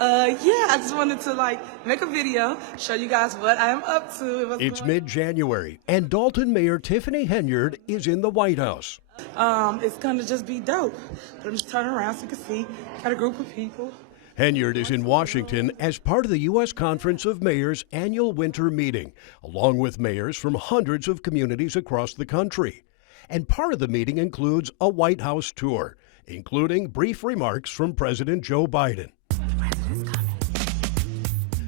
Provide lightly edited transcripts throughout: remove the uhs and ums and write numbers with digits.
Yeah, I just wanted to make a video, show you guys what I am up to. It's mid-January, and Dolton Mayor Tiffany Henyard is in the White House. It's gonna just be dope. But I'm just turning around so you can see. Got a group of people. Henyard is in Washington as part of the U.S. Conference of Mayors annual winter meeting, along with mayors from hundreds of communities across the country. And part of the meeting includes a White House tour, including brief remarks from President Joe Biden.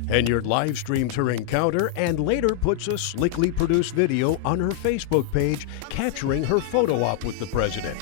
Henyard live streams her encounter and later puts a slickly produced video on her Facebook page capturing her photo op with the president.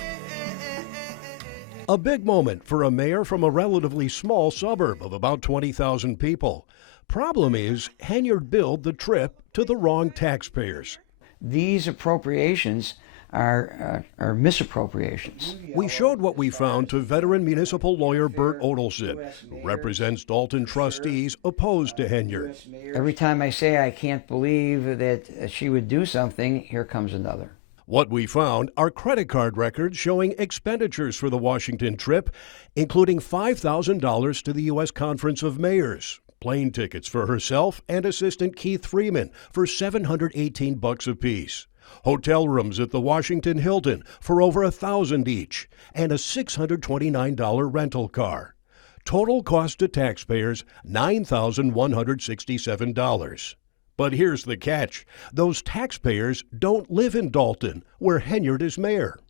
A big moment for a mayor from a relatively small suburb of about 20,000 people. Problem is, Henyard billed the trip to the wrong taxpayers. These appropriations are misappropriations. We showed what we found to veteran municipal lawyer Bert Odelson, who represents Dolton trustees opposed to Henyard. Every time I say I can't believe that she would do something, here comes another. What we found are credit card records showing expenditures for the Washington trip, including $5,000 to the U.S. Conference of Mayors, plane tickets for herself and assistant Keith Freeman for $718 apiece, hotel rooms at the Washington Hilton for over $1,000 each, and a $629 rental car. Total cost to taxpayers, $9,167. But here's the catch. Those taxpayers don't live in Dolton, where Henyard is mayor.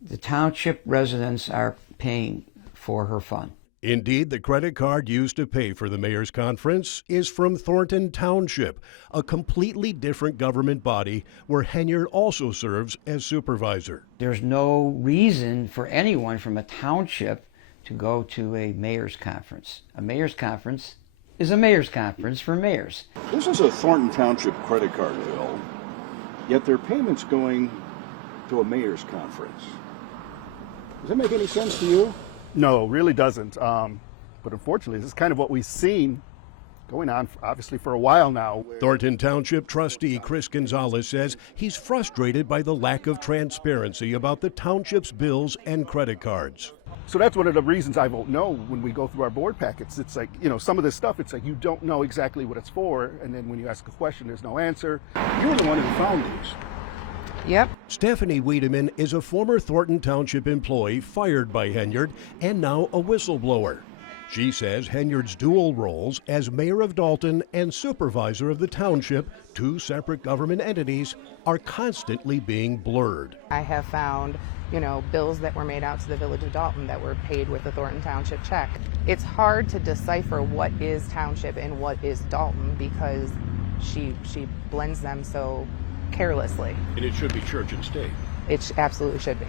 The township residents are paying for her fund. Indeed, the credit card used to pay for the mayor's conference is from Thornton Township, a completely different government body where Henyard also serves as supervisor. There's no reason for anyone from a township to go to a mayor's conference. A mayor's conference is a mayor's conference for mayors. This is a Thornton Township credit card bill, yet their payment's going to a mayor's conference. Does that make any sense to you? No, really doesn't. But unfortunately, this is kind of what we've seen going on, obviously, for a while now. Thornton Township trustee Chris Gonzalez says he's frustrated by the lack of transparency about the township's bills and credit cards. So that's one of the reasons I vote no when we go through our board packets. It's like, some of this stuff, it's like you don't know exactly what it's for, and then when you ask a question, there's no answer. You're the one who found these. Yep. Stephanie Wiedemann is a former Thornton Township employee fired by Henyard and now a whistleblower. She says Henyard's dual roles as mayor of Dolton and supervisor of the township, two separate government entities, are constantly being blurred. I have found, bills that were made out to the village of Dolton that were paid with a Thornton Township check. It's hard to decipher what is township and what is Dolton because she blends them so carelessly. And it should be church and state. It absolutely should be.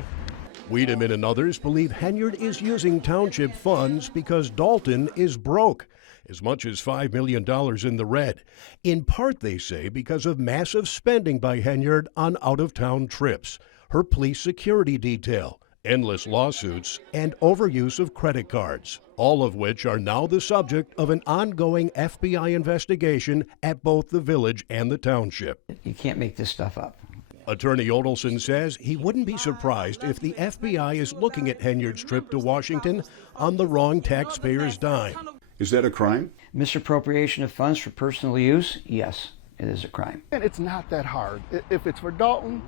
Wiedemann and others believe Henyard is using township funds because Dolton is broke, as much as $5 million in the red. In part, they say, because of massive spending by Henyard on out-of-town trips, her police security detail, endless lawsuits, and overuse of credit cards, all of which are now the subject of an ongoing FBI investigation at both the village and the township. You can't make this stuff up. Attorney Odelson says he wouldn't be surprised if the FBI is looking at Henyard's trip to Washington on the wrong taxpayer's dime. Is that a crime? Misappropriation of funds for personal use? Yes, it is a crime. And it's not that hard. If it's for Dolton,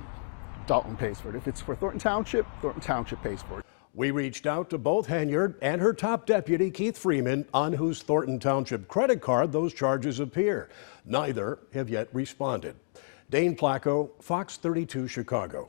Dolton pays for it. If it's for Thornton Township pays for it. We reached out to both Henyard and her top deputy, Keith Freeman, on whose Thornton Township credit card those charges appear. Neither have yet responded. Dane Placco, Fox 32, Chicago.